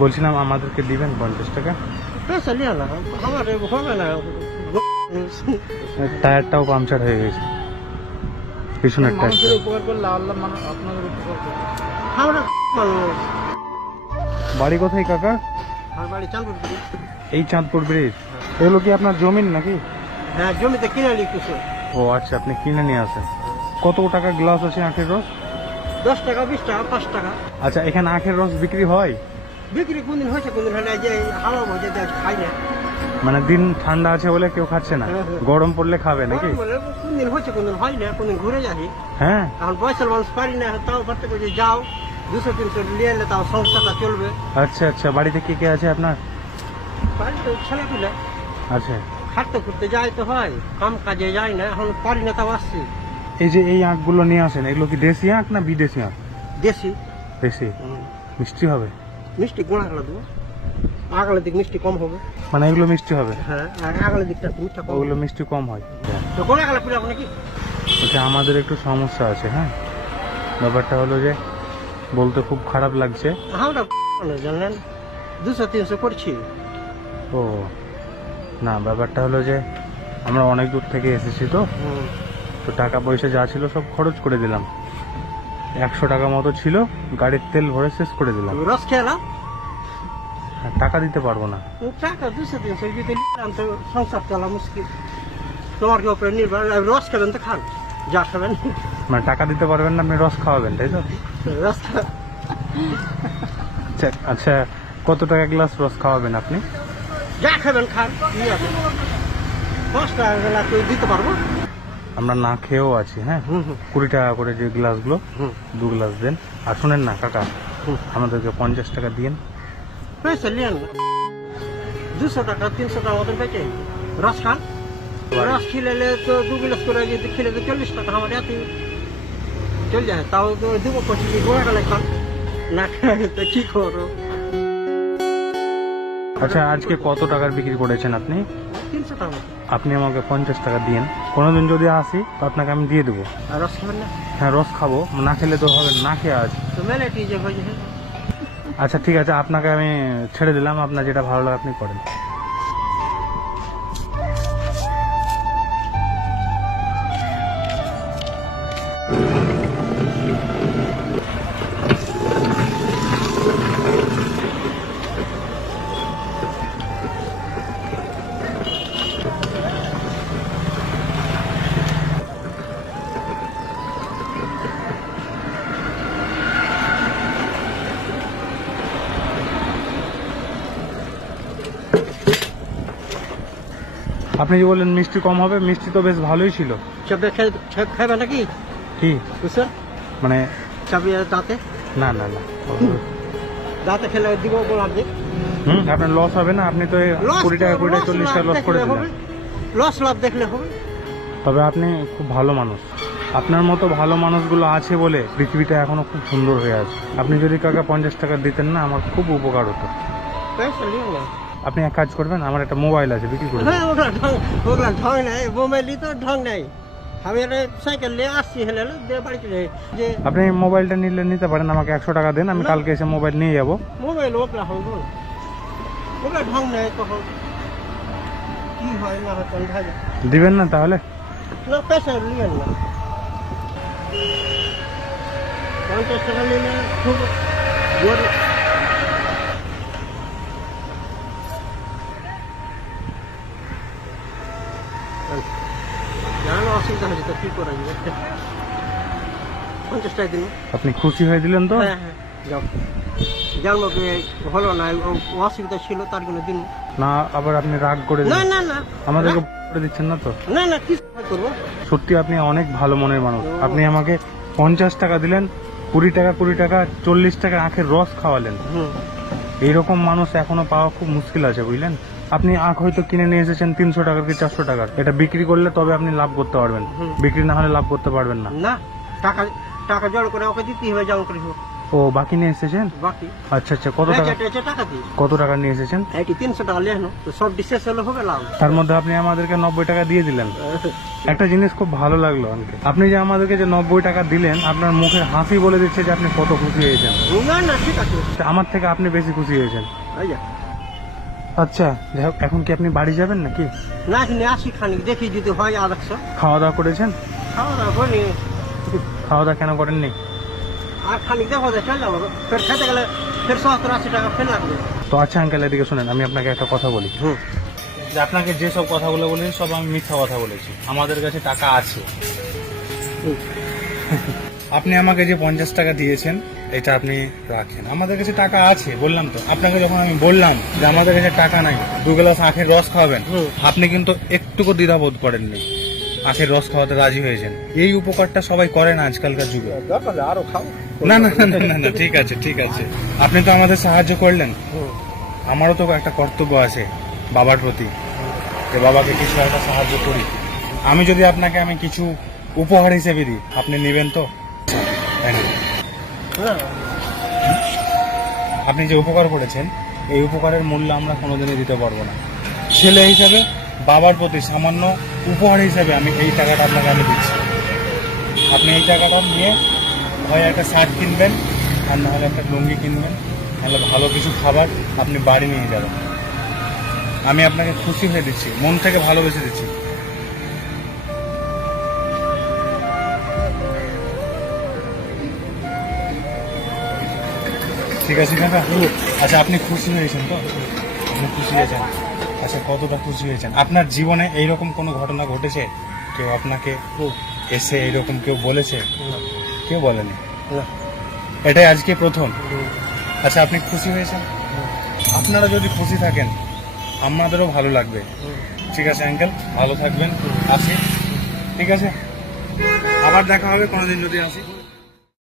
বলছিলাম আমাদেরকে দিবেন 50 টাকা। पैसा लिया ना हमारे होगा ना টায়ারটাও পাংচার হয়ে গেছে, পিছনের মানুষের টায়ারটা। উপকার করলে আল্লাহ আপনাদের উপকার করবে। আমরা বাড়ি কোথায় কাকা? আমার বাড়ি চাঁদপুর। এই চাঁদপুর ব্রিজ। এগুলো কি আপনার জমিন নাকি? হ্যাঁ জমিতে কিনে নিই কিছু। ও আচ্ছা, আপনি কিনে নিয়ে আসেন। কত টাকা গ্লাস আছে আখের রস? 10 টাকা 20 টাকা 5 টাকা। আচ্ছা, এখানে আখের রস বিক্রি হয়? বিক্রি কোনদিন হয়েছে কোনদিন হয় না, যে হাওয়া ভজে দেয় খাই না। মানে দিন ঠান্ডা আছে বলে কেউ খাচ্ছে না, হ্যাঁ, হ্যাঁ। গরম পড়লে খাবে নাকি? কোনদিন হয়েছে কোনদিন হয় না, কোনদিন ঘুরে যাই। হ্যাঁ। এখন বয়সের মানুষ পারি না, তাও ভাবতে করে যাও 200-300 নিয়ে এলে তাও সংসারটা চলবে। আচ্ছা আচ্ছা, বাড়িতে কে কে আছে আপনার? বাড়িতে ছেলে পিলে আচ্ছা, খাটতে খুঁড়তে যাই তো হয়, কাম কাজে যাই না, এখন পারি না তাও আসছি। এই যে এই আখগুলো নিয়ে আসেন, এগুলো কি দেশি আখ না বিদেশি আখ? দেশি। দেশি। মিষ্টি হবে? মিষ্টি গোড়া গেলা দেবো, আগলের দিক মিষ্টি কম হবে। মানে এগুলো মিষ্টি হবে? হ্যাঁ আগলের দিকটা মিষ্টি কম। ওগুলো মিষ্টি কম হয়। তো গোড়া গেলা পিলাবো নাকি? আচ্ছা, আমাদের একটু সমস্যা আছে। হ্যাঁ, ব্যাপারটা হলো যে বলতে খুব খারাপ লাগছে। আমরা জানলেন 200-300 করছি। ও না, ব্যাপারটা হলো যে আমরা অনেক দূর থেকে এসেছি তো, তো টাকা পয়সা যা ছিল সব খরচ করে দিলাম। 100 টাকা মতো ছিল, গাড়ির তেল ভরে শেষ করে দিলাম। রস খেলাম, টাকা দিতে পারবো না। টাকা 200-300 যদি নিলাম তো সংসার চলা মুশকিল। তোমার কি ওপরে নির্ভর, রস খাবেন তো খান, যা খাবেন। মানে টাকা দিতে পারবেন না, আপনি রস খাওয়াবেন তাই তো? রস আচ্ছা আচ্ছা, কত টাকা গ্লাস রস খাওয়াবেন আপনি? যা খাবেন খান, নিয়ে আসেন। 5 টাকা গেলা কেউ দিতে পারবো। আমরা না খেয়েও আছি। হ্যাঁ, 20 টাকা করে যে গ্লাসগুলো, 2 গ্লাস দেন। আর শোনেন না কাকা, আমাদেরকে 50 টাকা দিন। পয়সা নিয়ে 200 টাকা 300 টাকা মতন বেঁচে রস খান। রস খেলে তো 2 গ্লাস করে যদি খেলে তো 40 টাকা আমার এত চল যায়, তাও তো দেবো 25 গোড়া গেলে খান না খায় তো কি করো। আচ্ছা, আজকে কত টাকার বিক্রি করেছেন আপনি? 300 টাকা মতো। আপনি আমাকে 50 টাকা দিন। কোনোদিন যদি আসি তো আপনাকে আমি দিয়ে দেবো। আর রস খাবেন না হ্যাঁ, রস খাবো, না খেলে তো হবে না, খেয়ে আছি। তো মেলে কি যে হয়েছে। আচ্ছা ঠিক আছে, আপনাকে আমি ছেড়ে দিলাম, আপনার যেটা ভালো লাগে আপনি করেন। আপনি যে বললেন মিষ্টি কম হবে, মিষ্টি তো বেশ ভালোই ছিল। চাপে খাবে নাকি কি বুঝছো, মানে? চাপে দাঁতে না না না, দাঁতে খেলে দিব গোলাপ দিক। আপনার লস হবে না? আপনি তো 20 টাকা 20 টাকা 40 টাকা লস করে দিলেন। লস লাভ দেখলে হবে। তবে আপনি খুব ভালো মানুষ। আপনার মতো ভালো মানুষগুলো আছে বলে পৃথিবীটা এখনো খুব সুন্দর হয়ে আছে। আপনি যদি কাকা 50 টাকা দিতেন না, আমার খুব উপকার হতো। পয়সা নিও না। আপনি এক কাজ করবেন, আমার একটা মোবাইল আছে, বিক্রি করে দেন। হ্যাঁ ওগুলা ঢং নাই, মোবাইলই তো ঢং নাই। আমি সাইকেল নিয়ে আসছি হেলে দিয়ে বাড়ি চলে যে আপনি মোবাইলটা নিতে পারেন, আমাকে 100 টাকা দেন, আমি কালকে এসে মোবাইল নিয়ে যাবো। মোবাইল ওগুলা হবে ওগুলা ঢং নাই। কখন কি হয় না হয় ভাই দিবেন না তাহলে? না, পয়সা নিয়েন না। 50 টাকা নিলে খুব গরিব। জানো অসুবিধা হয়েছে তো কি করা যাবে। 50 টাকা দিন। আপনি খুশি হয়ে দিলেন তো? হ্যাঁ হ্যাঁ যাও, জানবো কি হলো না, অসুবিধা ছিল তার জন্য দিন। না আবার আপনি রাগ করে না দিলেন? না না আমাদেরকে করে দিচ্ছেন না তো? না না কি করবো। সত্যি আপনি অনেক ভালো মনের মানুষ। আপনি আমাকে 50 টাকা দিলেন, 20 টাকা 40 টাকা আখের রস খাওয়ালেন। এইরকম মানুষ এখনো পাওয়া খুব মুশকিল আছে, বুঝলেন? আপনি আখ হয়তো কিনে নিয়ে এসেছেন 300 টাকার কি 400 টাকার, এটা বিক্রি করলে তবে আপনি লাভ করতে পারবেন, বিক্রি না হলে লাভ করতে পারবেন না। না টাকা টাকা জড়ো করে ওকে দিতেই হবে, যেমন করে হোক। ও বাকি নিয়ে এসেছেন? বাকি আচ্ছা আচ্ছা, কত টাকা? টাকা দিই কত টাকা নিয়ে এসেছেন? এটি 300 টাকা লেখনো তো সব ডিশেস হলে হবে লাভ। তার মধ্যে আপনি আমাদেরকে 90 টাকা দিয়ে দিলেন। একটা জিনিস খুব ভালো লাগলো আঙ্কেল, আপনি যে আমাদেরকে যে 90 টাকা দিলেন, আপনার মুখের হাসি বলে দিচ্ছে যে আপনি কত খুশি হয়েছেন। না না ঠিক আছে। আমার থেকে আপনি বেশি খুশি হয়েছেন। এই যা। আচ্ছা যাই হোক, এখন কি আপনি বাড়ি যাবেন নাকি? না এখানে আসি খানিক দেখি যদি হয় আরেকশো। খাওয়া দাওয়া করেছেন? খাওয়া দাওয়া করি খাওয়া দাওয়া কেন করেননি? আর খানিক দেখো চলে যাবো, ফের খেতে গেলে ফের 70-80 টাকা ফের লাগবে। তো আচ্ছা আঙ্কেল, এদিকে শুনেন, আমি আপনাকে একটা কথা বলি। যে আপনাকে যেসব কথাগুলো বলেছি সব আমি মিথ্যা কথা বলেছি। আমাদের কাছে টাকা আছে। আপনি আমাকে যে 50 টাকা দিয়েছেন এটা আপনি রাখেন, আমাদের কাছে টাকা আছে। বললাম তো আপনাকে, যখন আমি বললাম যে আমাদের কাছে টাকা নাই, 2 গ্লাস আখের রস খাওয়াবেন, আপনি কিন্তু একটুকু দ্বিধাবোধ করেননি, আখের রস খাওয়াতে রাজি হয়েছেন। এই উপকারটা সবাই করে না আজকালকার যুগে। আরো খাও। না না না না না, ঠিক আছে ঠিক আছে, আপনি তো আমাদের সাহায্য করলেন, আমারও তো একটা কর্তব্য আছে বাবার প্রতি, যে বাবাকে কিছু একটা সাহায্য করি। আমি যদি আপনাকে আমি কিছু উপহার হিসেবে দিই, আপনি নেবেন তো? তাই না? আপনি যে উপকার করেছেন, এই উপকারের মূল্য আমরা কোনোদিনই দিতে পারবো না। ছেলে হিসেবে বাবার প্রতি সামান্য উপহার হিসেবে আমি এই টাকাটা আপনাকে আমি দিচ্ছি। আপনি এই টাকাটা নিয়ে হয় একটা শার্ট কিনবেন, আর নাহলে একটা লুঙ্গি কিনবেন, নাহলে ভালো কিছু খাবার আপনি বাড়ি নিয়ে যাবেন। আমি আপনাকে খুশি হয়ে দিচ্ছি, মন থেকে ভালোবেসে দিচ্ছি। ঠিক আছে কাকা? আচ্ছা, আপনি খুশি হয়েছেন তো? আপনি খুশি হয়েছেন? আচ্ছা, কতটা খুশি হয়েছেন? আপনার জীবনে এইরকম কোনো ঘটনা ঘটেছে? কেউ আপনাকে এসে এইরকম কেউ বলেছে? কেউ বলেনি? এটাই আজকে প্রথম। আচ্ছা, আপনি খুশি হয়েছেন? আপনারা যদি খুশি থাকেন আমাদেরও ভালো লাগবে। ঠিক আছে আঙ্কেল, ভালো থাকবেন, আসি। ঠিক আছে, আবার দেখা হবে কোনোদিন যদি আসি।